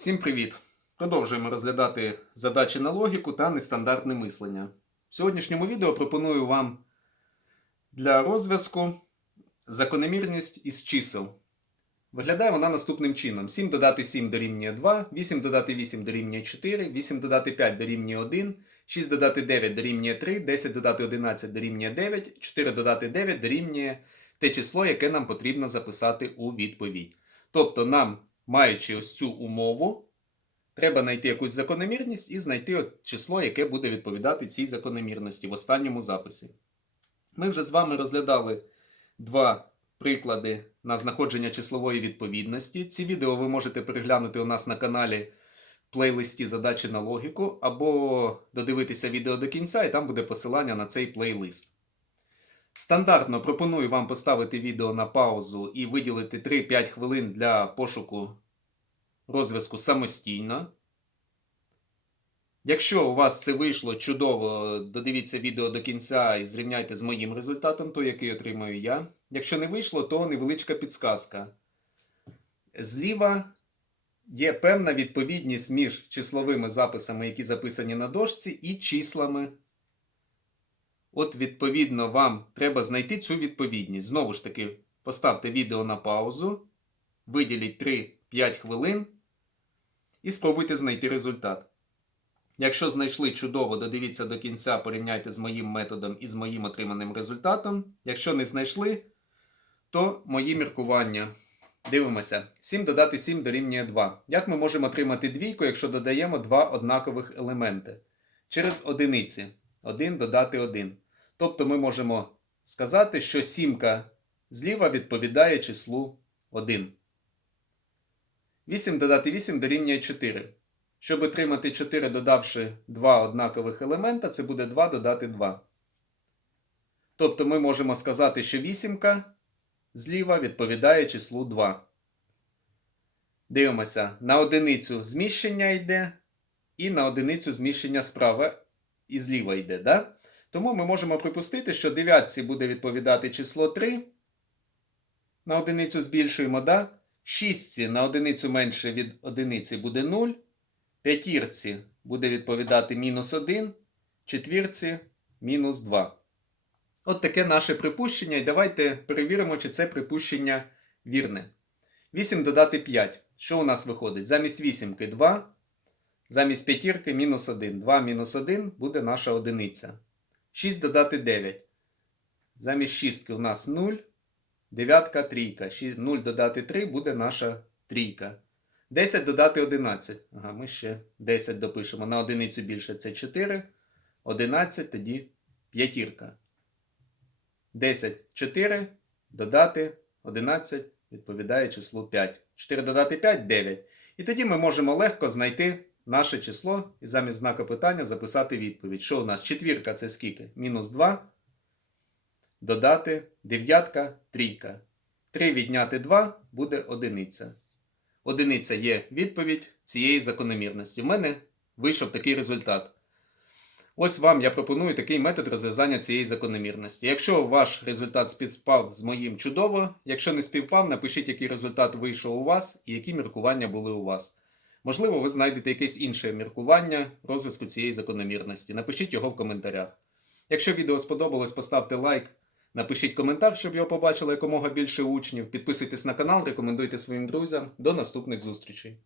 Всім привіт! Продовжуємо розглядати задачі на логіку та нестандартне мислення. В сьогоднішньому відео пропоную вам для розв'язку закономірність із чисел. Виглядає вона наступним чином: 7 додати 7 дорівнює 2, 8 додати 8 дорівнює 4, 8 додати 5 дорівнює 1, 6 додати 9 дорівнює 3, 10 додати 11 дорівнює 9, 4 додати 9 дорівнює те число, яке нам потрібно записати у відповідь. Тобто нам маючи ось цю умову, треба знайти якусь закономірність і знайти от число, яке буде відповідати цій закономірності в останньому записі. Ми вже з вами розглядали два приклади на знаходження числової відповідності. Ці відео ви можете переглянути у нас на каналі в плейлисті Задачі на логіку, або додивитися відео до кінця, і там буде посилання на цей плейлист. Стандартно пропоную вам поставити відео на паузу і виділити 3-5 хвилин для пошуку розв'язку самостійно. Якщо у вас це вийшло чудово, додивіться відео до кінця і зрівняйте з моїм результатом, той, який отримаю я. Якщо не вийшло, то невеличка підсказка. Зліва є певна відповідність між числовими записами, які записані на дошці, і числами. От, відповідно, вам треба знайти цю відповідність. Знову ж таки, поставте відео на паузу, виділіть 3-5 хвилин і спробуйте знайти результат. Якщо знайшли чудово, додивіться до кінця, порівняйте з моїм методом і з моїм отриманим результатом. Якщо не знайшли, то мої міркування. Дивимося. 7 додати 7 дорівнює 2. Як ми можемо отримати двійку, якщо додаємо два однакових елементи? Через одиниці. 1 додати 1. Тобто ми можемо сказати, що сімка зліва відповідає числу 1. 8 додати 8 дорівнює 4. Щоб отримати 4, додавши два однакових елемента, це буде 2 додати 2. Тобто ми можемо сказати, що вісімка зліва відповідає числу 2. Дивимося, на одиницю зміщення йде, і на одиницю зміщення справа і зліва йде. Да? Тому ми можемо припустити, що дев'ятці буде відповідати число 3. На одиницю збільшуємо, да? Шістці на одиницю менше від одиниці буде 0. П'ятірці буде відповідати мінус 1, четвірці мінус 2. От таке наше припущення. І давайте перевіримо, чи це припущення вірне. 8 додати 5. Що у нас виходить? Замість вісімки 2. Замість п'ятірки мінус 1. 2 мінус 1 буде наша одиниця. 6 додати 9. Замість шістки у нас 0. Дев'ятка трійка. 0 додати 3 буде наша трійка. 10 додати 11. Ага, ми ще 10 допишемо. На одиницю більше це 4. 11 тоді п'ятірка. 10 4 додати 11 відповідає числу 5. 4 додати 5 9. І тоді ми можемо легко знайти наше число і замість знака питання записати відповідь. Що у нас? Четвірка це скільки? Мінус 2. Додати дев'ятка трійка. 3 відняти 2 буде одиниця. Одиниця є відповідь цієї закономірності. У мене вийшов такий результат. Ось вам я пропоную такий метод розв'язання цієї закономірності. Якщо ваш результат співпав з моїм чудово, якщо не співпав, напишіть, який результат вийшов у вас і які міркування були у вас. Можливо, ви знайдете якесь інше міркування розв'язку цієї закономірності. Напишіть його в коментарях. Якщо відео сподобалось, поставте лайк, напишіть коментар, щоб його побачило якомога більше учнів. Підписуйтесь на канал, рекомендуйте своїм друзям. До наступних зустрічей!